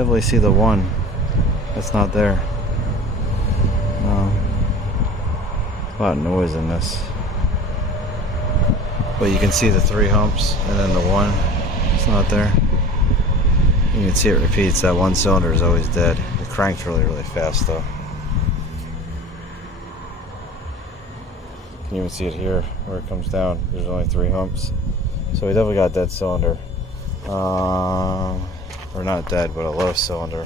definitely see the one that's not there. A lot of noise in this. But you can see the 3 humps and then the one, it's not there. You can see it repeats. That one cylinder is always dead. It cranks really, really fast though. You can even see it here where it comes down. There's only 3 humps. So we definitely got a dead cylinder. Or not dead, but a low cylinder.